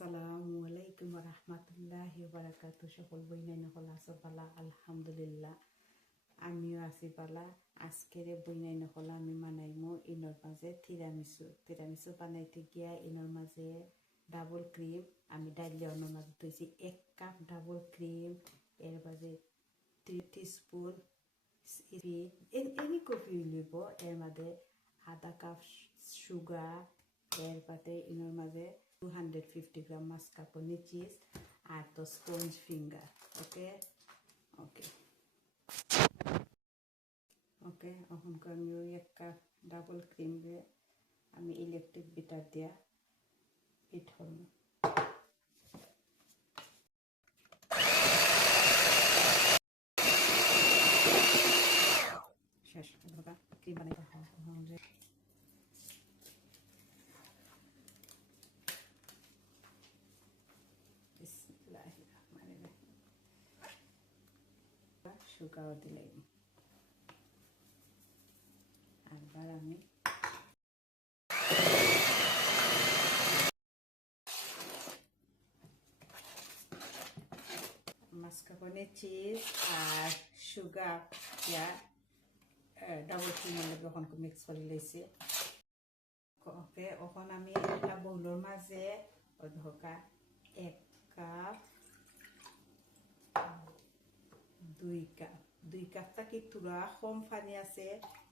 আসসালামু আলাইকুম রহমতুল্লাহি বারাকাতু। সকল বইনাই নকল আছো পালা? আলহামদুলিল্লাহ আমিও আছি পালা। আজকের বইনাই নকল আমি বানাইমো ইনর মাঝে তিরামিসু বানাইতে গিয়া ইনর মাঝে ডাবল ক্রিম আমি ডাইলিয়া অন্য মাঝে তৈছি 1 কাপ ডাবল ক্রিম, এর মাঝে 3 টিস্পুন এনি কফি লিব, এর মাঝে আধা কাপ সুগার, এর পাতে ইনর মাঝে 250 গ্রাম মাসকাপোনে চিজ আর তো স্পঞ্জ ফিঙ্গার। ওকে ওকে ওকে এখন আমি ওই 1 কাপ ডাবল ক্রিম দিয়ে আমি ইলেকট্রিক বিটার দিয়া বিট করবো। শেষ ক্রিম বানাইতে হবে। সুগাও দিলাম, আবার আমি মাসকাপোনে চিজ আর সুগার ইয়া ডাবল ক্রিমের লগে এখন মিক্স করে লইছি। ওকে এখন আমি একটা বউলের মাঝে ধোকা 1 কাপ 2 কাপ থাকি তুরা কম পানি আছে,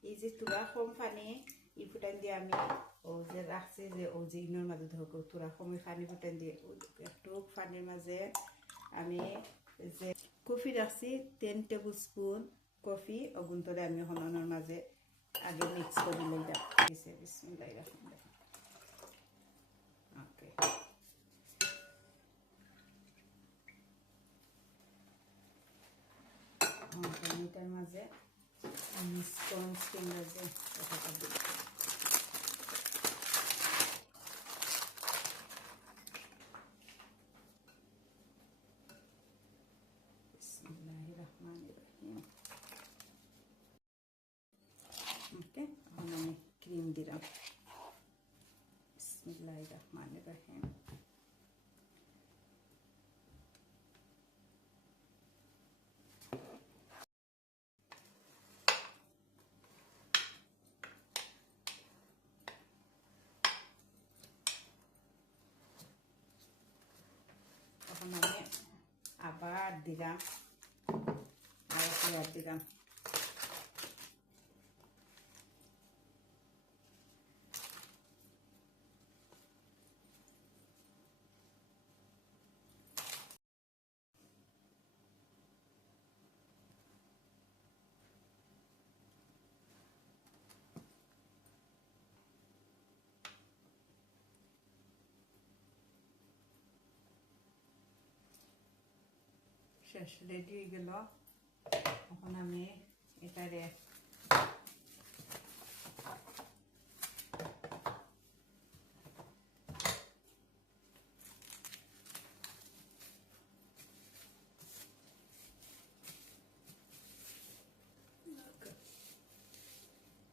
এই যে তুরা কম পানি ই ফুটান দিয়ে আমি ও যে রাখছি যে ও যে ইনোর মাঝে ধোকা তুরা কমে পানি ফুটান দিয়ে একটু পানির মাঝে আমি যে কফি রাখছি 10 টেবিল স্পুন কফি অগুন্তরে আমি হননের মাঝে আগে মিক্স করে লইয়া দিছে। বিসমিল্লাহির রহমানির রহিম। ওকে এটার মাঝে আমি স্পঞ্জ ফিঙ্গার দিয়ে কথাটা দিই। বিসমিল্লাহির রহমানির রহিম। ওকে এখন আমি ক্রিম দিলাম। বিসমিল্লাহির রহমানির রহিম। এখন আমি আবার দিলাম আর দিলাম শেষ রেডি হয়ে গেল। এখন আমি এটারে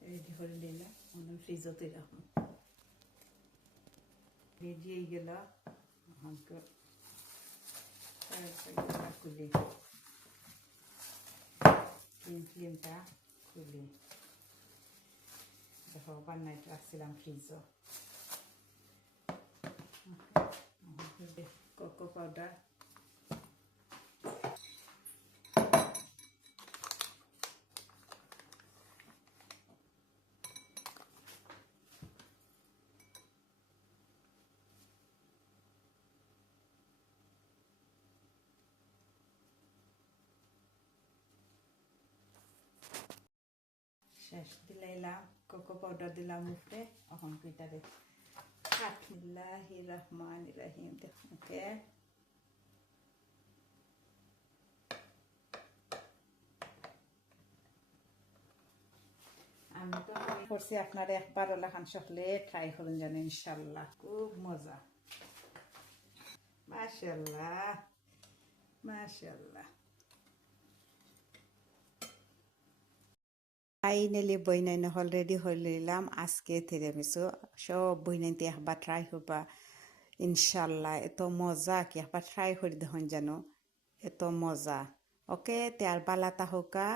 রেডি করে নিলাম, আমি ফ্রিজতে রাখুন। রেডি হয়ে গেল। আমাকে খুলি ক্রিমটা খুলি দেখো বান্নাই রাখছিলাম ফ্রিজও। কোকো পাউডার শেষ দিলাইলাম, কোকো পাউডার দিলাম উপরে। এখন পিঠারে বিসমিল্লাহির রহমানির রহিম। ওকে আমি তো করছি, আপনারা একবার ওলাখান সকলে ট্রাই করুন জানেন, ইনশাল্লাহ খুব মজা। মাশাআল্লাহ মাশাআল্লাহ। ফাইনালি বইনাই নহল রেডি হয়ে লইলাম আজকে তিরামিসু। সব বইনাইতে একবার ট্রাই করবা ইনশাল্লাহ এত মজা কি একবার ট্রাই করে দেখুন যেন এত মজা ওকে তার বালা তাহকা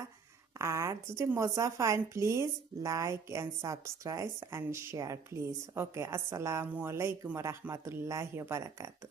আর যদি মজা পান please like and subscribe and share please okay আসসালামু আলাইকুম রহমতুল্লাহি বারাকাতু